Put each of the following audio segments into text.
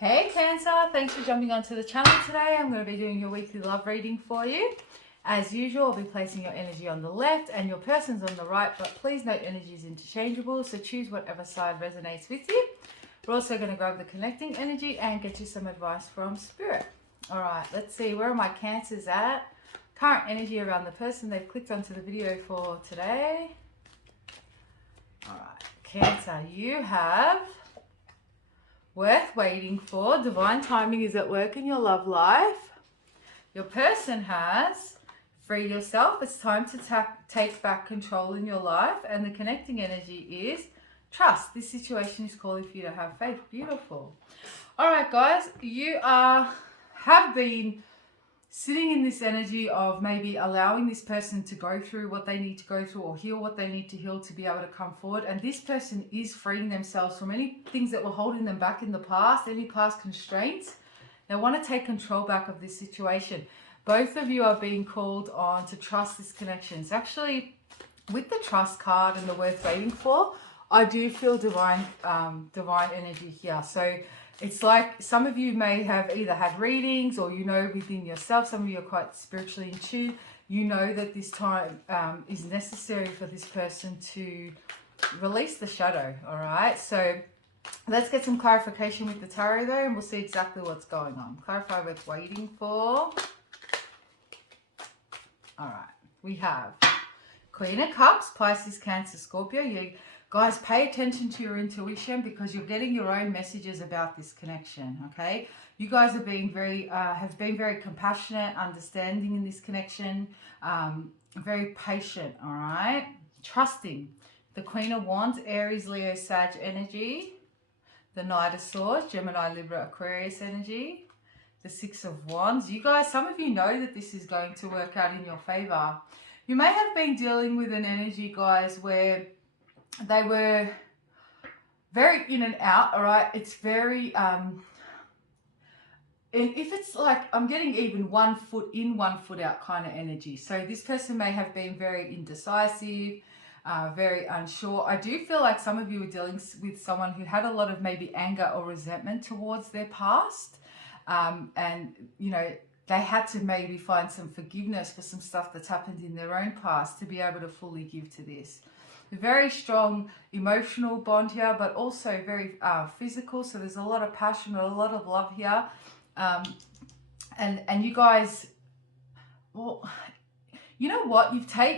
Hey Cancer, thanks for jumping onto the channel today. I'm going to be doing your weekly love reading for you. As usual, I'll be placing your energy on the left and your person's on the right, but please note energy is interchangeable, so choose whatever side resonates with you. We're also going to grab the connecting energy and get you some advice from Spirit. All right, let's see, where are my Cancers at? Current energy around the person they've clicked onto the video for today. All right, Cancer, you have worth waiting for. Divine timing is at work in your love life. Your person has free yourself. It's time to take back control in your life. And the connecting energy is trust. This situation is calling for you to have faith. Beautiful. All right, guys, you have been sitting in this energy of maybe allowing this person to go through what they need to go through or heal what they need to heal to be able to come forward. And this person is freeing themselves from any things that were holding them back in the past, any past constraints. They want to take control back of this situation. Both of you are being called on to trust this connection. It's actually, with the trust card and the worth waiting for, I do feel divine energy here. So it's like some of you may have either had readings or you know within yourself, some of you are quite spiritually in tune. You know that this time is necessary for this person to release the shadow, all right? So let's get some clarification with the tarot though, and we'll see exactly what's going on. Clarify what's waiting for. All right, we have Queen of Cups, Pisces, Cancer, Scorpio. You guys, pay attention to your intuition because you're getting your own messages about this connection, okay? You guys are being have been very compassionate, understanding in this connection, very patient, all right? Trusting. The Queen of Wands, Aries, Leo, Sag energy. The Knight of Swords, Gemini, Libra, Aquarius energy. The Six of Wands. You guys, some of you know that this is going to work out in your favor. You may have been dealing with an energy, guys, where they were very in and out, all right? It's very, and if it's like, I'm getting even 1 foot in, 1 foot out kind of energy. So this person may have been very indecisive, very unsure. I do feel like some of you are dealing with someone who had a lot of maybe anger or resentment towards their past. And, you know, they had to maybe find some forgiveness for some stuff that's happened in their own past to be able to fully give to this. A very strong emotional bond here, but also very physical. So there's a lot of passion, a lot of love here. And you guys, well, you know what?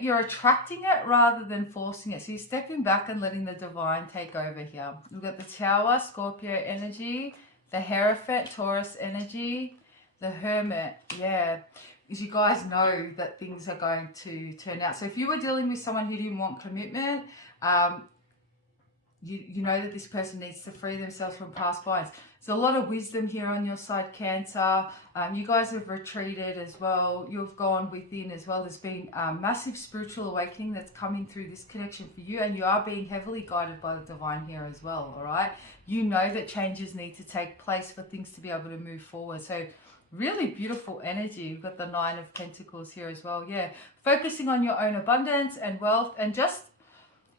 You're attracting it rather than forcing it. So you're stepping back and letting the divine take over here. We've got the Tower, Scorpio energy, the Hierophant, Taurus energy, the Hermit, yeah. Because you guys know that things are going to turn out. So if you were dealing with someone who didn't want commitment, you know that this person needs to free themselves from past binds. There's a lot of wisdom here on your side, Cancer. You guys have retreated as well. You've gone within as well. There's been a massive spiritual awakening that's coming through this connection for you, and you are being heavily guided by the divine here as well, all right? You know that changes need to take place for things to be able to move forward. So really beautiful energy. We've got the Nine of Pentacles here as well. Yeah, focusing on your own abundance and wealth and just,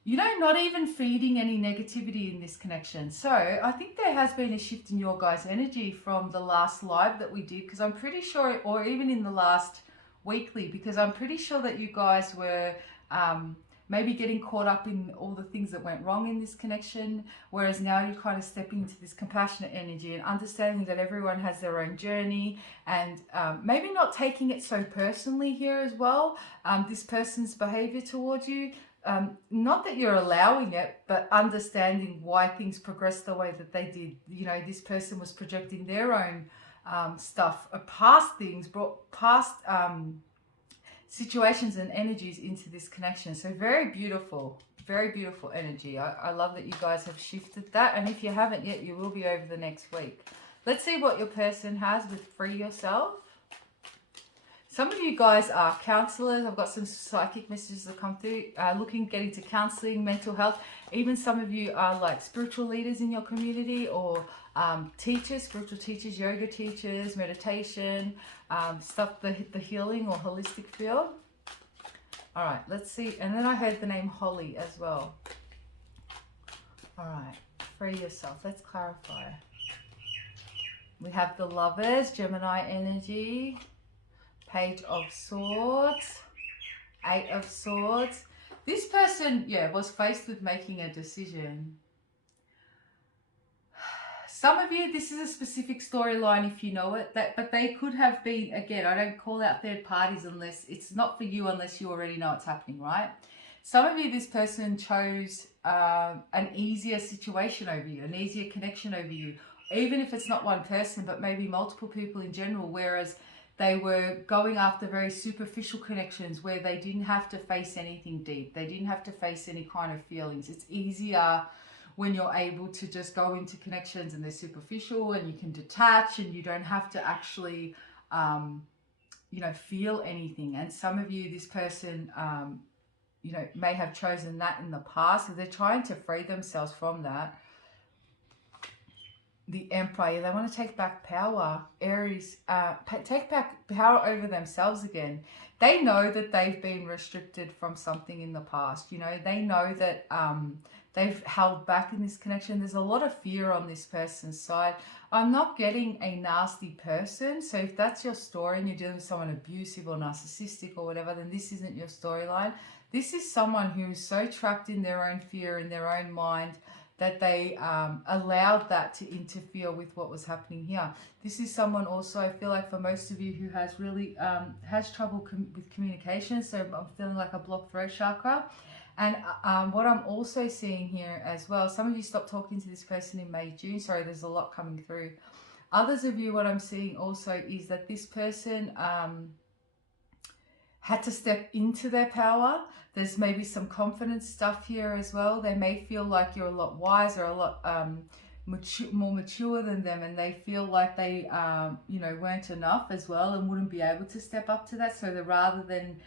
you know, not even feeding any negativity in this connection. So I think there has been a shift in your guys' energy from the last live that we did, because I'm pretty sure, or even in the last weekly, because I'm pretty sure that you guys were maybe getting caught up in all the things that went wrong in this connection, whereas now you're kind of stepping into this compassionate energy and understanding that everyone has their own journey, and maybe not taking it so personally here as well, this person's behavior towards you. Not that you're allowing it, but understanding why things progressed the way that they did. You know, this person was projecting their own stuff, past things, brought past situations and energies into this connection. So very beautiful energy. I love that you guys have shifted that. And if you haven't yet, you will be over the next week. Let's see what your person has with free yourself. Some of you guys are counselors. I've got some psychic messages that come through, getting to counseling, mental health. Even some of you are like spiritual leaders in your community, or teachers, spiritual teachers, yoga teachers, meditation, stuff, the healing or holistic field. All right, let's see. And then I heard the name Holly as well. All right, free yourself. Let's clarify. We have the Lovers, Gemini energy, Page of Swords, Eight of Swords. This person, yeah, was faced with making a decision. Some of you, this is a specific storyline if you know it, but they could have been, again, I don't call out third parties unless, it's not for you unless you already know it's happening, right? Some of you, this person chose an easier situation over you, an easier connection over you, even if it's not one person, but maybe multiple people in general, whereas they were going after very superficial connections where they didn't have to face anything deep. They didn't have to face any kind of feelings. It's easier when you're able to just go into connections and they're superficial and you can detach and you don't have to actually, you know, feel anything. And some of you, this person, you know, may have chosen that in the past. So they're trying to free themselves from that. The Emperor, they want to take back power. Aries, take back power over themselves again. They know that they've been restricted from something in the past. You know, they know that they've held back in this connection. There's a lot of fear on this person's side. I'm not getting a nasty person. So if that's your story and you're dealing with someone abusive or narcissistic or whatever, then this isn't your storyline. This is someone who is so trapped in their own fear, in their own mind, that they allowed that to interfere with what was happening here. This is someone also, I feel like for most of you, who has really has trouble with communication. So I'm feeling like a blocked throat chakra. And what I'm also seeing here as well, some of you stopped talking to this person in May, June. Sorry, there's a lot coming through. Others of you, what I'm seeing also is that this person had to step into their power. There's maybe some confidence stuff here as well. They may feel like you're a lot wiser, a lot more mature than them, and they feel like they, you know, weren't enough as well and wouldn't be able to step up to that. So that rather than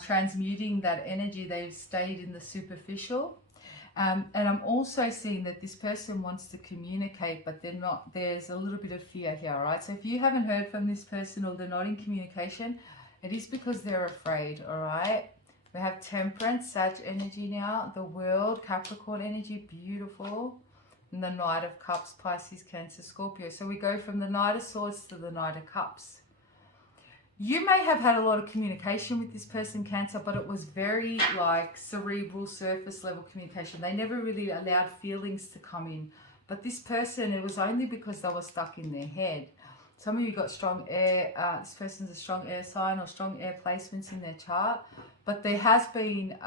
transmuting that energy, they've stayed in the superficial. And I'm also seeing that this person wants to communicate, but they're not. There's a little bit of fear here, right? So if you haven't heard from this person or they're not in communication, it is because they're afraid, all right? We have Temperance, Sag energy now. The World, Capricorn energy, beautiful. And the Knight of Cups, Pisces, Cancer, Scorpio. So we go from the Knight of Swords to the Knight of Cups. You may have had a lot of communication with this person, Cancer, but it was very like cerebral, surface level communication. They never really allowed feelings to come in. But this person, it was only because they were stuck in their head. Some of you got strong air, this person's a strong air sign or strong air placements in their chart. But there has been,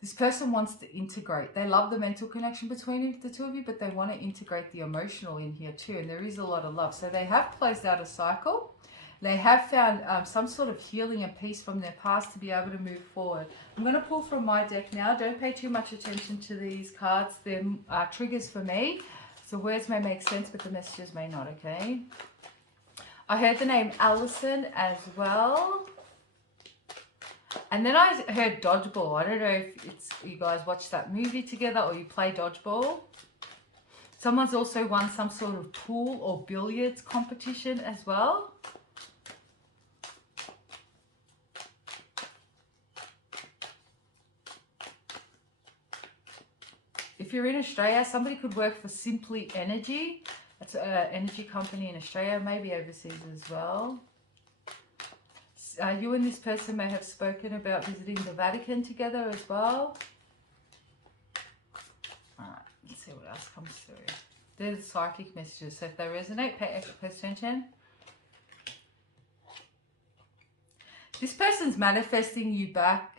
this person wants to integrate. They love the mental connection between the two of you, but they want to integrate the emotional in here too. And there is a lot of love. So they have closed out a cycle. They have found some sort of healing and peace from their past to be able to move forward. I'm going to pull from my deck now. Don't pay too much attention to these cards. They're triggers for me. So words may make sense, but the messages may not, okay? I heard the name Allison as well. And then I heard dodgeball. I don't know if it's you guys watch that movie together or you play dodgeball. Someone's also won some sort of pool or billiards competition as well. If you're in Australia, somebody could work for Simply Energy. That's an energy company in Australia, maybe overseas as well. You and this person may have spoken about visiting the Vatican together as well. Alright, let's see what else comes through. They're the psychic messages, so if they resonate, pay extra close attention. This person's manifesting you back,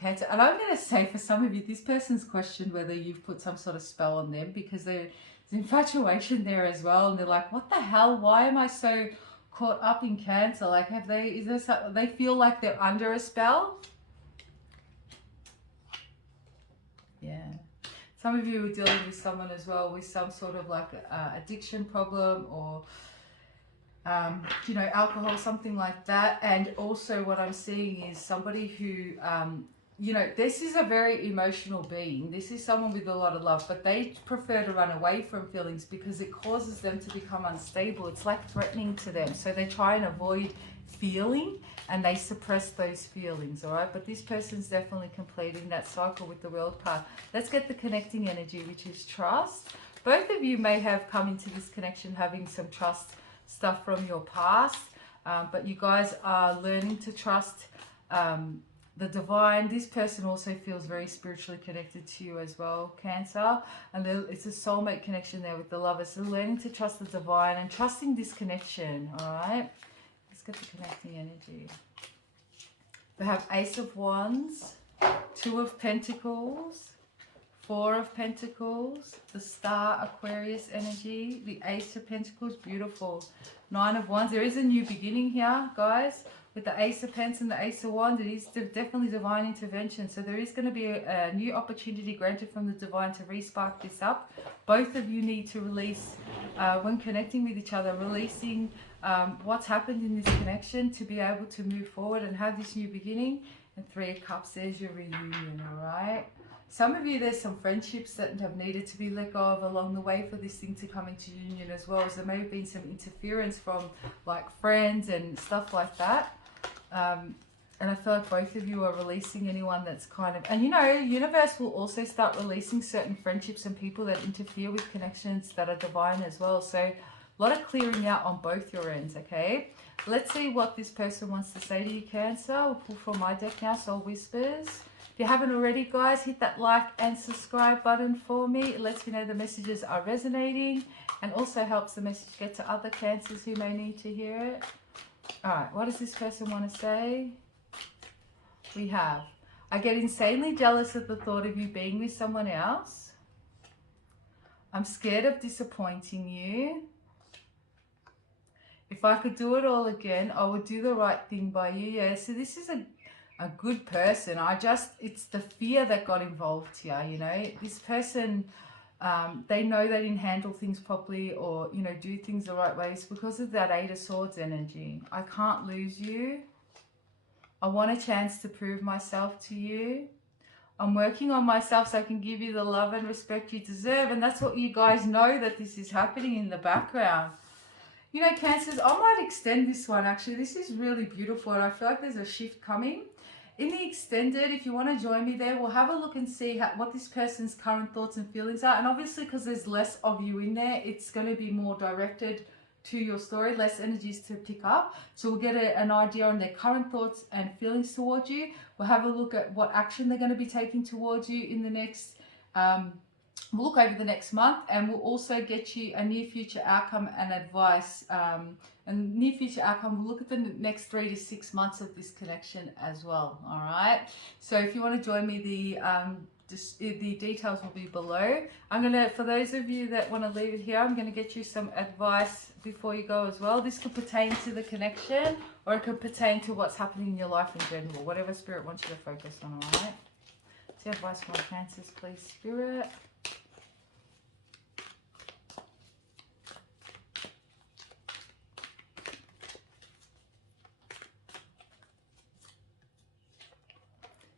Cancer. And I'm going to say for some of you, this person's questioned whether you've put some sort of spell on them because there's infatuation there as well. And they're like, what the hell? Why am I so caught up in Cancer? Like, have they, is there some, they feel like they're under a spell? Yeah. Some of you are dealing with someone as well with some sort of like addiction problem or you know, alcohol, something like that. And also what I'm seeing is somebody who, you know, this is a very emotional being. This is someone with a lot of love, but they prefer to run away from feelings because it causes them to become unstable. It's like threatening to them. So they try and avoid feeling and they suppress those feelings, all right? But this person's definitely completing that cycle with the World card. Let's get the connecting energy, which is trust. both of you may have come into this connection having some trust stuff from your past, but you guys are learning to trust the divine. This person also feels very spiritually connected to you as well, Cancer, and it's a soulmate connection there with the Lovers. So learning to trust the divine and trusting this connection. All right, let's get the connecting energy. We have Ace of Wands, Two of Pentacles, Four of Pentacles, the Star, Aquarius energy, the Ace of Pentacles, beautiful. Nine of Wands. There is a new beginning here, guys. With the Ace of Pentacles and the Ace of Wands, it is definitely divine intervention. So there is going to be a new opportunity granted from the divine to re-spark this up. Both of you need to release, when connecting with each other, releasing what's happened in this connection to be able to move forward and have this new beginning. And Three of Cups, there's your reunion, all right? Some of you, there's some friendships that have needed to be let go of along the way for this thing to come into union as well. So there may have been some interference from like friends and stuff like that. And I feel like both of you are releasing anyone that's kind of... And you know, universe will also start releasing certain friendships and people that interfere with connections that are divine as well. So a lot of clearing out on both your ends, okay? Let's see what this person wants to say to you, Cancer. We'll pull from my deck now, Soul Whispers. If you haven't already, guys, hit that like and subscribe button for me. It lets me know the messages are resonating and also helps the message get to other Cancers who may need to hear it. All right, what does this person want to say? We have, I get insanely jealous at the thought of you being with someone else. I'm scared of disappointing you. If I could do it all again, I would do the right thing by you. Yeah, so this is a good person. It's the fear that got involved here, you know. This person, they know they didn't handle things properly or, you know, do things the right way. It's because of that Eight of Swords energy. I can't lose you. I want a chance to prove myself to you. I'm working on myself so I can give you the love and respect you deserve. And that's what you guys know, that this is happening in the background. You know, Cancers, I might extend this one actually. This is really beautiful and I feel like there's a shift coming. In the extended, if you want to join me there, we'll have a look and see what this person's current thoughts and feelings are. And obviously, because there's less of you in there, it's going to be more directed to your story, less energies to pick up. So we'll get an idea on their current thoughts and feelings towards you. We'll have a look at what action they're going to be taking towards you in the next... we'll look over the next month, and we'll also get you a near future outcome and advice. And near future outcome, we'll look at the next 3 to 6 months of this connection as well. All right. So if you want to join me, the details will be below. I'm gonna, for those of you that want to leave it here, I'm gonna get you some advice before you go as well. This could pertain to the connection, or it could pertain to what's happening in your life in general. Whatever Spirit wants you to focus on. All right. So advice for my Cancers, please, Spirit.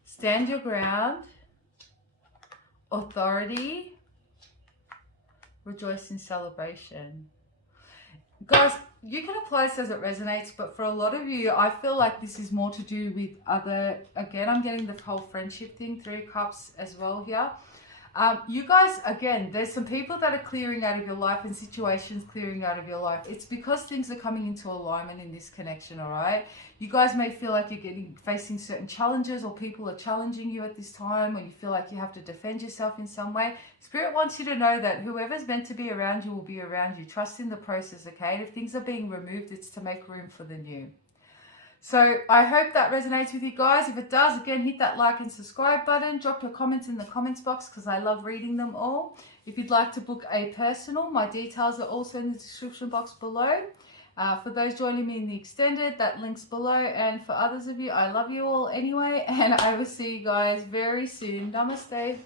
Stand your ground, authority, rejoice in celebration. Guys, you can apply this as it resonates, but for a lot of you, I feel like this is more to do with other, again, I'm getting the whole friendship thing, Three of Cups as well here. You guys, again, there's some people that are clearing out of your life and situations clearing out of your life. It's because things are coming into alignment in this connection, all right? You guys may feel like you're facing certain challenges, or people are challenging you at this time, or you feel like you have to defend yourself in some way. Spirit wants you to know that whoever's meant to be around you will be around you. Trust in the process, okay? And if things are being removed, it's to make room for the new. So I hope that resonates with you guys. If it does, again, hit that like and subscribe button. Drop your comments in the comments box because I love reading them all. If you'd like to book a personal, my details are also in the description box below. For those joining me in the extended, that link's below. And for others of you, I love you all anyway. And I will see you guys very soon. Namaste.